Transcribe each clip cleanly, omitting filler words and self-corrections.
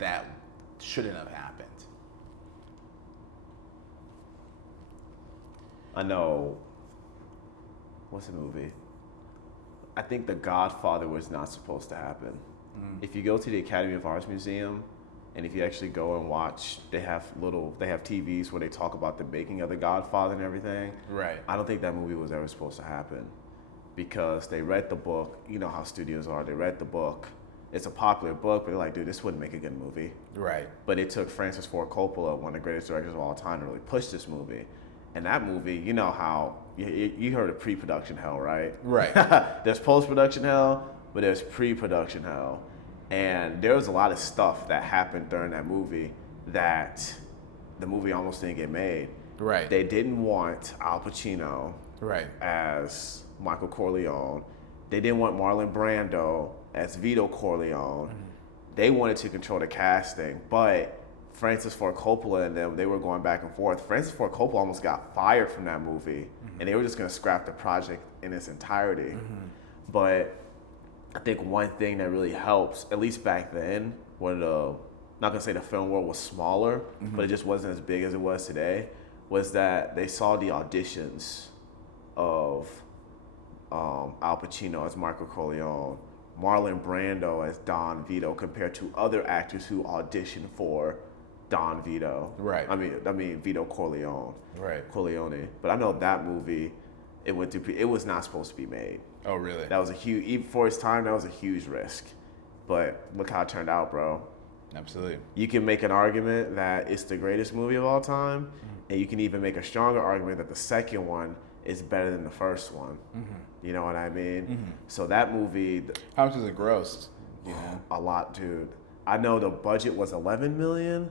that shouldn't have happened? I know. What's the movie? I think The Godfather was not supposed to happen. If you go to the Academy of Arts Museum, and if you actually go and watch, they have TVs where they talk about the making of The Godfather and everything. Right. I don't think that movie was ever supposed to happen because they read the book. You know how studios are. They read the book. It's a popular book, but they're like, dude, this wouldn't make a good movie. Right. But it took Francis Ford Coppola, one of the greatest directors of all time, to really push this movie. And that movie, you know how, you heard of pre-production hell, right? Right. There's post-production hell, but there's pre-production hell. And there was a lot of stuff that happened during that movie that the movie almost didn't get made. Right. They didn't want Al Pacino Right. as Michael Corleone. They didn't want Marlon Brando as Vito Corleone. They wanted to control the casting, but Francis Ford Coppola and them, they were going back and forth. Francis Ford Coppola almost got fired from that movie, and they were just going to scrap the project in its entirety. But I think one thing that really helps, at least back then, when not gonna say the film world was smaller, but it just wasn't as big as it was today, was that they saw the auditions of Al Pacino as Michael Corleone, Marlon Brando as Don Vito, compared to other actors who auditioned for Don Vito. Right. I mean Vito Corleone. Right. Corleone. But I know that movie, it was not supposed to be made. Oh, really? That was a huge, even for its time, that was a huge risk. But look how it turned out, bro. Absolutely. You can make an argument that it's the greatest movie of all time, and you can even make a stronger argument that the second one is better than the first one. You know what I mean? So that movie, How much does it gross? You know? a lot, dude. I know the budget was 11 million.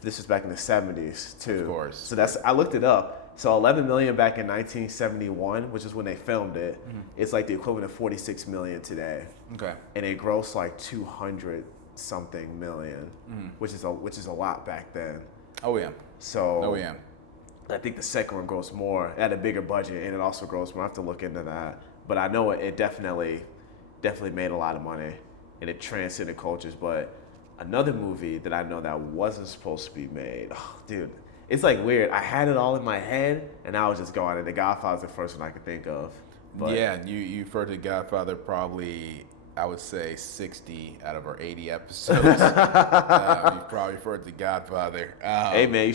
This was back in the 70s too. Of course. So I looked it up. So 11 million back in 1971, which is when they filmed it, it's like the equivalent of 46 million today. Okay. And it grossed like 200 something million, which is a lot back then. Oh, yeah. So Oh, yeah. I think the second one grossed more. It had a bigger budget, and it also grossed more. I have to look into that. But I know it definitely made a lot of money, and it transcended cultures. But another movie that I know that wasn't supposed to be made, oh, dude, it's like weird. I had it all in my head, and I was just going, and The Godfather's the first one I could think of. But Yeah, you referred to Godfather probably, I would say, 60 out of our 80 episodes. You probably referred to Godfather. hey, man,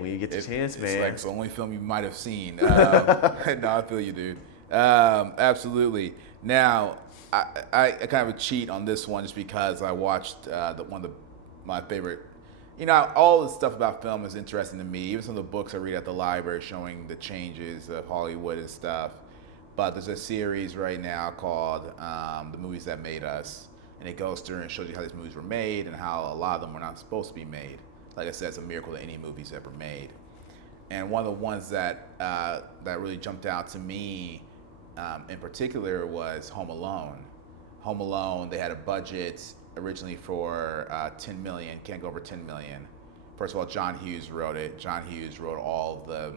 when you get the chance, man. It's like it's the only film you might have seen. No, I feel you, dude. Absolutely. Now, I kind of cheat on this one just because I watched my favorite. You know, all the stuff about film is interesting to me. Even some of the books I read at the library showing the changes of Hollywood and stuff. But there's a series right now called The Movies That Made Us. And it goes through and shows you how these movies were made and how a lot of them were not supposed to be made. Like I said, it's a miracle that any movies ever made. And one of the ones that really jumped out to me in particular was Home Alone. Home Alone, they had a budget originally for 10 million, can't go over 10 million. First of all, John Hughes wrote it. John Hughes wrote all the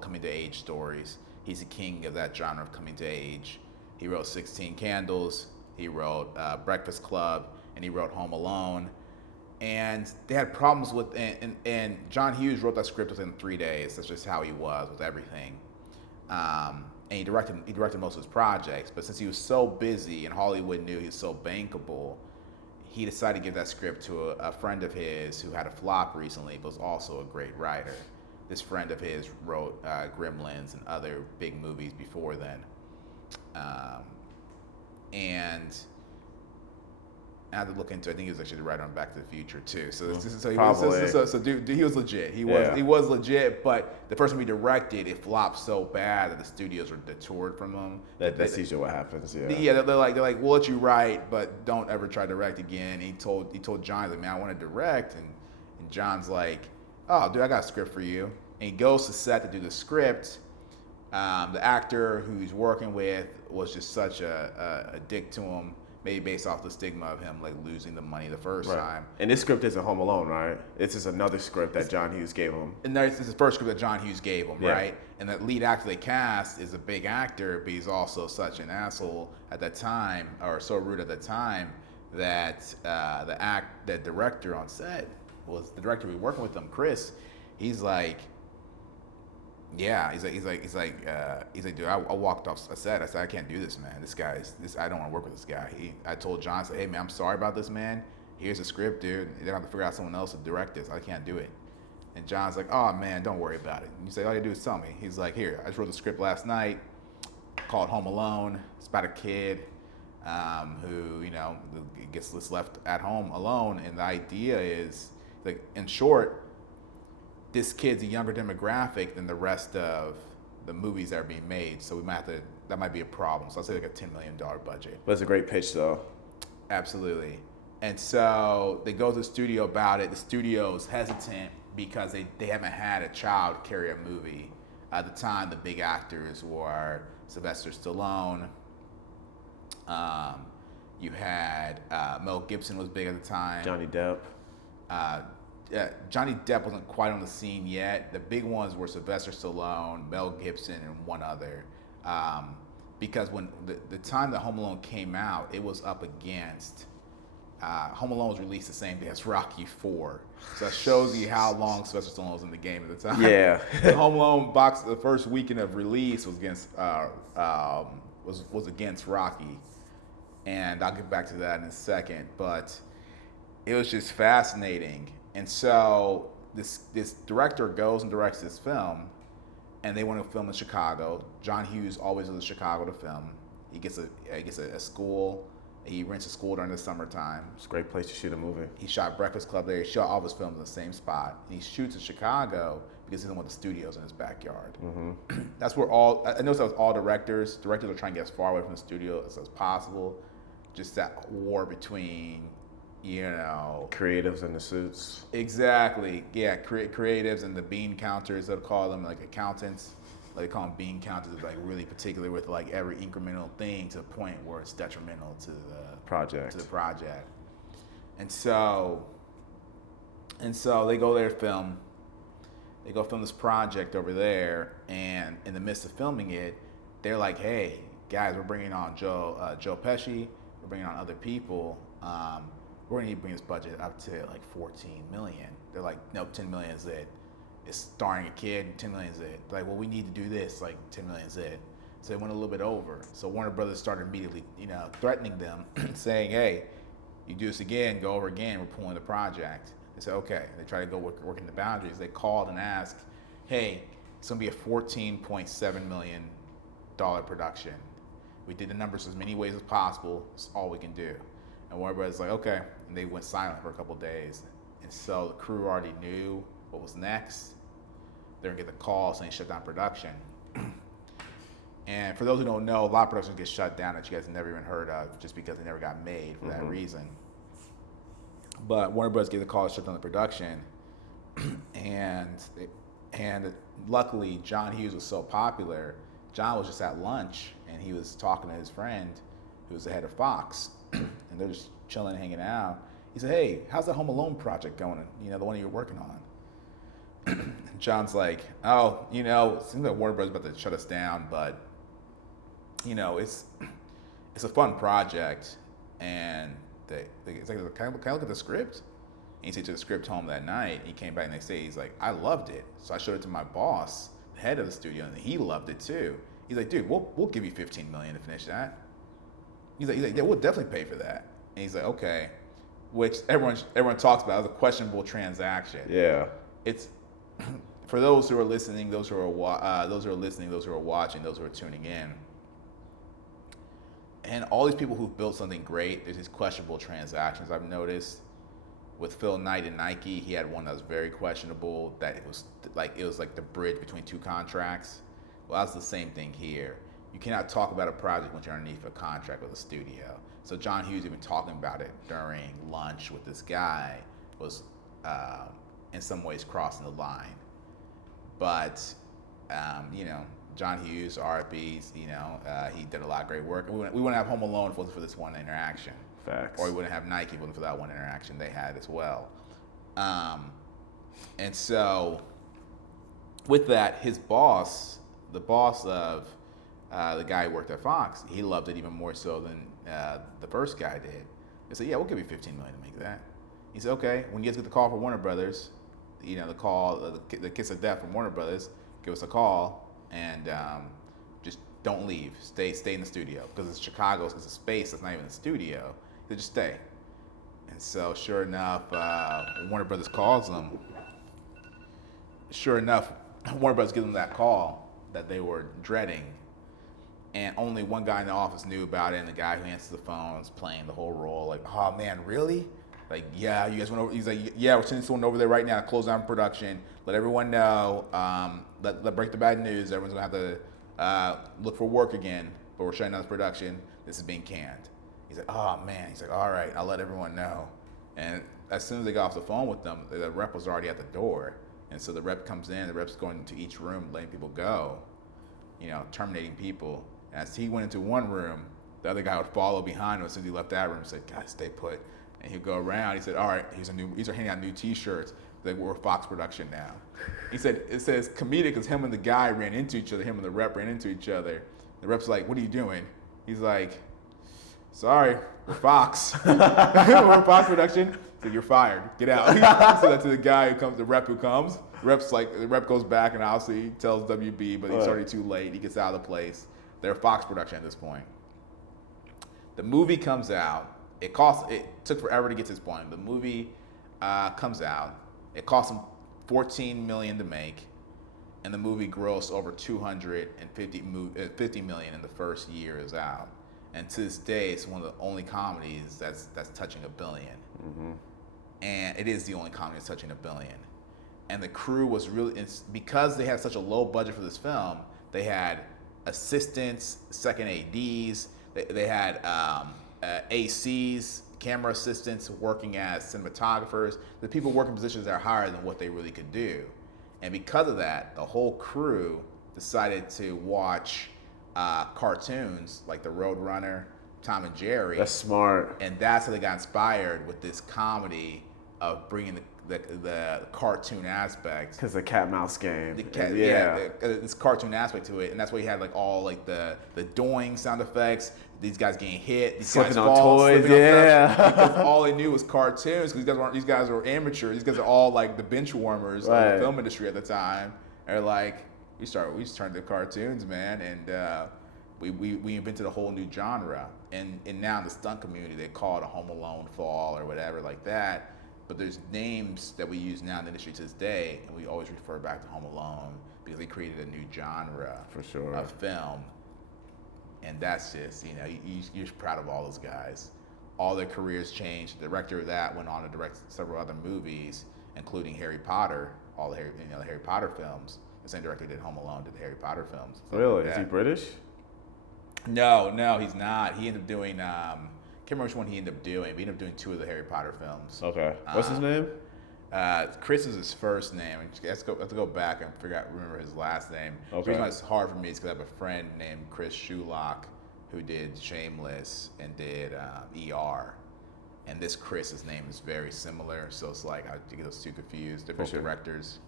coming to age stories. He's the king of that genre of coming to age. He wrote 16 Candles, he wrote Breakfast Club, and he wrote Home Alone. And they had problems with, and John Hughes wrote that script within 3 days. That's just how he was with everything. And he directed most of his projects, but since he was so busy and Hollywood knew he was so bankable, he decided to give that script to a friend of his who had a flop recently, but was also a great writer. This friend of his wrote Gremlins and other big movies before then. And I had to look into it. I think he was actually the writer on Back to the Future too. So dude, he was legit. He was legit. But the first movie he directed, it flopped so bad that the studios were detoured from him. That's usually what happens. Yeah. Yeah, they're like, we'll let you write, but don't ever try to direct again. And he told John, like, man, I want to direct, and John's like, oh, dude, I got a script for you. And he goes to set to do the script. The actor who he's working with was just such a dick to him. Maybe based off the stigma of him like losing the money the first time. And this script isn't Home Alone, right? This is another script that John Hughes gave him. And this is the first script that John Hughes gave him, right? And the lead actor they cast is a big actor, but he's also such an asshole at that time, or so rude at that time, that that director on set was the director we were working with him, Chris. He's like, yeah, he's like, dude, I walked off a set. I said, I can't do this, man. I don't want to work with this guy. I told John, I said, hey, man, I'm sorry about this, man. Here's the script, dude. They have to figure out someone else to direct this. I can't do it. And John's like, oh, man, don't worry about it. And you say, all you do is tell me. He's like, here, I just wrote the script last night called Home Alone. It's about a kid who, gets left at home alone. And the idea is, like, in short, this kid's a younger demographic than the rest of the movies that are being made. So that might be a problem. So I'll say like a $10 million budget. But it's a great pitch, though. Absolutely. And so they go to the studio about it. The studio's hesitant because they haven't had a child carry a movie. At the time, the big actors were Sylvester Stallone. You had Mel Gibson was big at the time. Johnny Depp. Johnny Depp wasn't quite on the scene yet. The big ones were Sylvester Stallone, Mel Gibson, and one other. Because when the time that Home Alone came out, it was up against Home Alone was released the same day as Rocky 4. So that shows you how long Sylvester Stallone was in the game at the time. Yeah. The Home Alone box, the first weekend of release was against Rocky, and I'll get back to that in a second. But it was just fascinating. And so this director goes and directs this film, and they want to film in Chicago. John Hughes always goes to Chicago to film. He gets a school. He rents a school during the summertime. It's a great place to shoot a movie. He shot Breakfast Club there. He shot all of his films in the same spot. And he shoots in Chicago because he doesn't want the studios in his backyard. Mm-hmm. That's where I noticed that was all directors. Directors are trying to get as far away from the studio as possible. Just that war between, creatives in the suits. Exactly. Yeah, creatives and the bean counters, they'll call them, like accountants. Like they call them bean counters, like really particular with like every incremental thing to the point where it's detrimental to the project. And so they go there to film. They go film this project over there, and in the midst of filming it, they're like, "Hey, guys, we're bringing on Joe Pesci. We're bringing on other people. We're gonna need to bring this budget up to like 14 million." They're like, "Nope, 10 million is it. It's starring a kid, 10 million is it." They're like, "Well, we need to do this, like 10 million is it." So they went a little bit over. So Warner Brothers started immediately, threatening them, saying, "Hey, you do this again, go over again, we're pulling the project." They said, "Okay." They try to go working the boundaries. They called and asked, "Hey, it's gonna be a $14.7 million production. We did the numbers as many ways as possible. It's all we can do." And Warner Brothers was like, "Okay." And they went silent for a couple of days. And so the crew already knew what was next. They're gonna get the call saying shut down production. And for those who don't know, a lot of productions get shut down that you guys never even heard of just because they never got made for that reason. But Warner Bros. Gave the call to shut down the production, and luckily John Hughes was so popular. John was just at lunch and he was talking to his friend who was the head of Fox, and they're just chilling, hanging out. He said, "Hey, how's the Home Alone project going? The one you're working on." John's like, "Oh, it seems like Warner Bros. About to shut us down, but it's a fun project." And it's like, "Can I look at the script?" And he took the script home that night. He came back the next day. He's like, "I loved it." So I showed it to my boss, the head of the studio, and he loved it too. He's like, "Dude, we'll give you 15 million to finish that." He's like, "Yeah, we'll definitely pay for that." And he's like, "Okay," which everyone talks about as a questionable transaction. Yeah. It's for those who are listening, those who are watching, those who are tuning in, and all these people who've built something great. There's these questionable transactions I've noticed. With Phil Knight and Nike, he had one that was very questionable. That it was like the bridge between two contracts. Well, that's the same thing here. You cannot talk about a project once you're underneath a contract with a studio. So John Hughes even talking about it during lunch with this guy was in some ways crossing the line. But John Hughes, RIPs, he did a lot of great work. We wouldn't have Home Alone if it wasn't for this one interaction. Facts. Or we wouldn't have Nike if it wasn't for that one interaction they had as well. And so with that, his boss, the boss of the guy who worked at Fox, he loved it even more so than the first guy did. They said, yeah, we'll give you $15 million to make that. He said, okay. When you guys get the call from Warner Brothers, the call, the kiss of death from Warner Brothers, give us a call and just don't leave. Stay in the studio because it's Chicago. It's a space that's not even a studio. They just stay. And so, sure enough, Warner Brothers calls them. Sure enough, Warner Brothers gives them that call that they were dreading. And only one guy in the office knew about it, and the guy who answers the phone is playing the whole role. Like, oh man, really? Like, yeah, you guys went over. He's like, yeah, we're sending someone over there right now to close down production. Let everyone know. Let break the bad news. Everyone's gonna have to look for work again. But we're shutting down this production. This is being canned. He's like, oh man. He's like, all right, I'll let everyone know. And as soon as they got off the phone with them, the rep was already at the door. And so the rep comes in. The rep's going into each room, letting people go. Terminating people. As he went into one room, the other guy would follow behind him as soon as he left that room and said, guys, stay put. And he'd go around. He said, all right, these are handing out new T-shirts. Like, we're Fox production now. He said, it says comedic because him and the guy ran into each other. Him and the rep ran into each other. The rep's like, what are you doing? He's like, sorry, we're Fox. We're Fox production. So you're fired. Get out. He said that to the guy who comes, the rep who comes. The rep goes back and obviously tells WB, but he's already too late. He gets out of the place. They're Fox production at this point. The movie comes out. It took forever to get to this point. The movie comes out. It cost them $14 million to make, and the movie grossed over $250 million in the first year it was out. And to this day, it's one of the only comedies that's touching $1 billion. Mm-hmm. And it is the only comedy that's touching $1 billion. And the crew was really, because they had such a low budget for this film, they had assistants, second ADs, they had ACs, camera assistants working as cinematographers. The people working positions that are higher than what they really could do. And because of that, the whole crew decided to watch cartoons like the Roadrunner, Tom and Jerry. That's smart. And that's how they got inspired with this comedy of bringing the cartoon aspect. Because the cat mouse game. This cartoon aspect to it, and that's why you had like all like the doing sound effects. These guys getting hit, these slipping guys on toys, yeah. Because all they knew was cartoons. Because these guys were amateurs. These guys are all like the bench warmers of the film industry at the time. They're like, we just turned to cartoons, man, and we invented a whole new genre. And now in the stunt community, they call it a Home Alone fall or whatever like that. But there's names that we use now in the industry to this day, and we always refer back to Home Alone because they created a new genre for sure of film. And that's just, you're proud of all those guys. All their careers changed. The director of that went on to direct several other movies, including Harry Potter, all the Harry Potter films. The same director did Home Alone, did the Harry Potter films. Really? Is he British? No, he's not. He ended up doing, can't remember which one he ended up doing, but he ended up doing 2 of the Harry Potter films. Okay. What's his name? Chris is his first name. I have to go back and remember his last name. Okay. The reason why it's hard for me is because I have a friend named Chris Shulock who did Shameless and did ER. And this Chris's name is very similar, so it's like I get those two confused. They're both directors.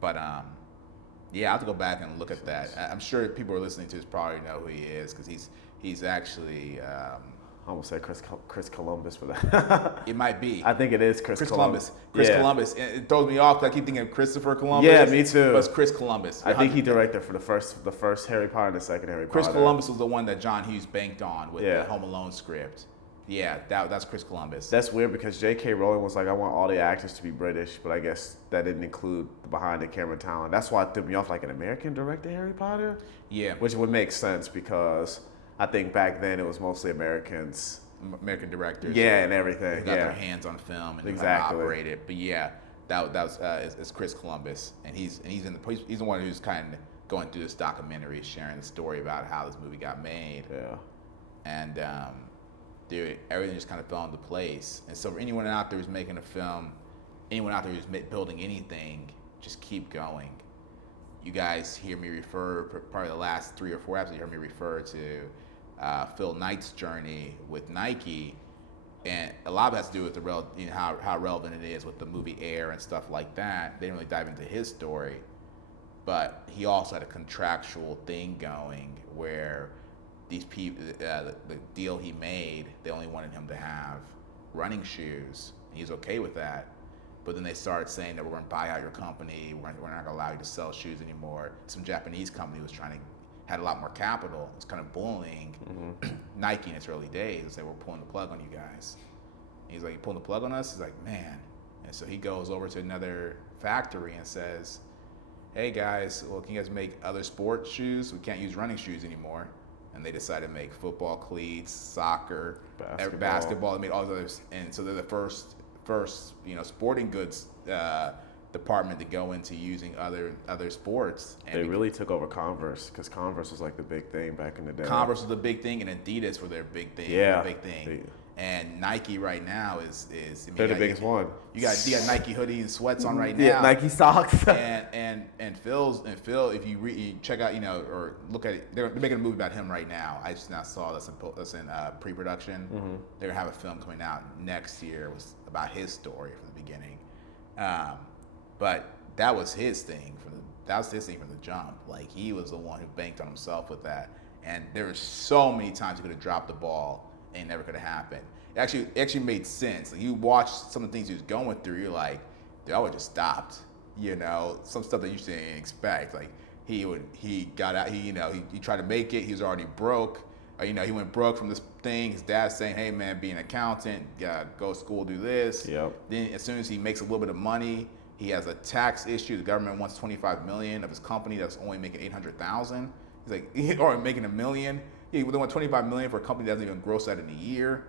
But yeah, I have to go back and look at that. I'm sure people who are listening to this probably know who he is because he's actually. I almost say Chris Columbus for that. It might be. I think it is Chris Columbus. Chris Columbus. It throws me off because I keep thinking of Christopher Columbus. Yeah, me too. But it's Chris Columbus. I think he directed for the first Harry Potter and the second Harry Potter. Chris Columbus was the one that John Hughes banked on with the Home Alone script. Yeah, that's Chris Columbus. That's weird because J.K. Rowling was like, I want all the actors to be British, but I guess that didn't include the behind the camera talent. That's why it threw me off, like an American directed Harry Potter? Yeah. Which would make sense because I think back then it was mostly American directors. Yeah, and everything. Got their hands on film and operate it. But yeah, that was it's Chris Columbus, and he's the one who's kind of going through this documentary, sharing the story about how this movie got made. Yeah. And dude, everything just kind of fell into place. And so for anyone out there who's making a film, anyone out there who's building anything, just keep going. You guys hear me refer, probably the last 3 or 4 episodes, you heard me refer to Phil Knight's journey with Nike, and a lot of that has to do with how relevant it is with the movie Air and stuff like that. They didn't really dive into his story, but he also had a contractual thing going where these people, the deal he made, they only wanted him to have running shoes. And he was okay with that. But then they started saying that we're going to buy out your company. We're not going to allow you to sell shoes anymore. Some Japanese company was had a lot more capital. It's kind of bullying Nike in its early days. They said, we're pulling the plug on you guys. And he's like, you pulling the plug on us? He's like, man. And so he goes over to another factory and says, hey guys, well, can you guys make other sports shoes? We can't use running shoes anymore. And they decided to make football cleats, soccer, basketball. They made all those others. And so they're the first sporting goods department to go into using other sports. And they really took over Converse, because Converse was like the big thing back in the day. Converse was the big thing, and Adidas were their big thing. Yeah, big thing. And Nike right now is they're the biggest one. You got Nike hoodies and sweats on right now. Yeah, Nike socks. and Phil, if you check out, or look at it, they're making a movie about him right now. I just now saw that's in pre-production. They're gonna have a film coming out next year. It was about his story from the beginning, but that was his thing from the jump. Like, he was the one who banked on himself with that. And there were so many times he could have dropped the ball and it never could have happened. It actually made sense. Like, you watch some of the things he was going through, you're like, dude, I would just stopped. Some stuff that you didn't expect. Like, he got out. He tried to make it. He was already broke. He went broke from this thing. His dad's saying, hey man, be an accountant, go to school, do this. Yep. Then as soon as he makes a little bit of money, he has a tax issue. The government wants $25 million of his company that's only making $800,000. He's like, or making $1 million. They want $25 million for a company that doesn't even gross that in a year.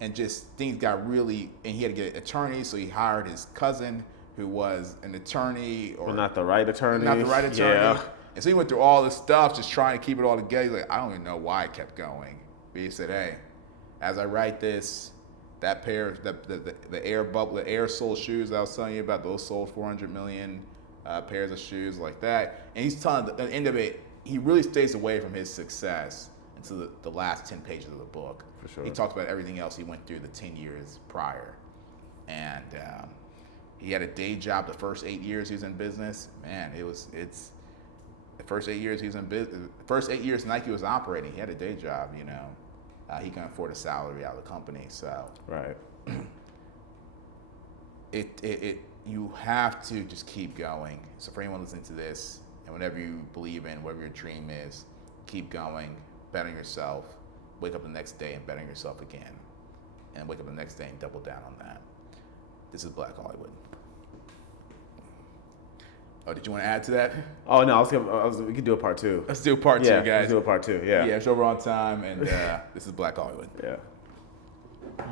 And just things got really, and he had to get an attorney, so he hired his cousin who was an attorney. Well, not the right attorney. Yeah. And so he went through all this stuff just trying to keep it all together. He's like, I don't even know why I kept going. But he said, hey, as I write this, that pair, the air bubble, the air sole shoes that I was telling you about, those sold 400 million pairs of shoes like that. And he's telling, at the end of it, he really stays away from his success until the last 10 pages of the book. For sure. He talks about everything else he went through the 10 years prior. And he had a day job the first 8 years he was in business. Man, it's the first 8 years he was in business. First 8 years Nike was operating, he had a day job. He couldn't afford a salary out of the company. So right. You have to just keep going. So for anyone listening to this, and whatever you believe in, whatever your dream is, keep going, bet on yourself, wake up the next day and bet on yourself again, and wake up the next day and double down on that. This is Black Hollywood. Oh, did you want to add to that? Oh no, we could do a part two. Let's do a part two, guys. Let's do a part two. Yeah. Yeah, it's over on time, and this is Black Hollywood. Yeah.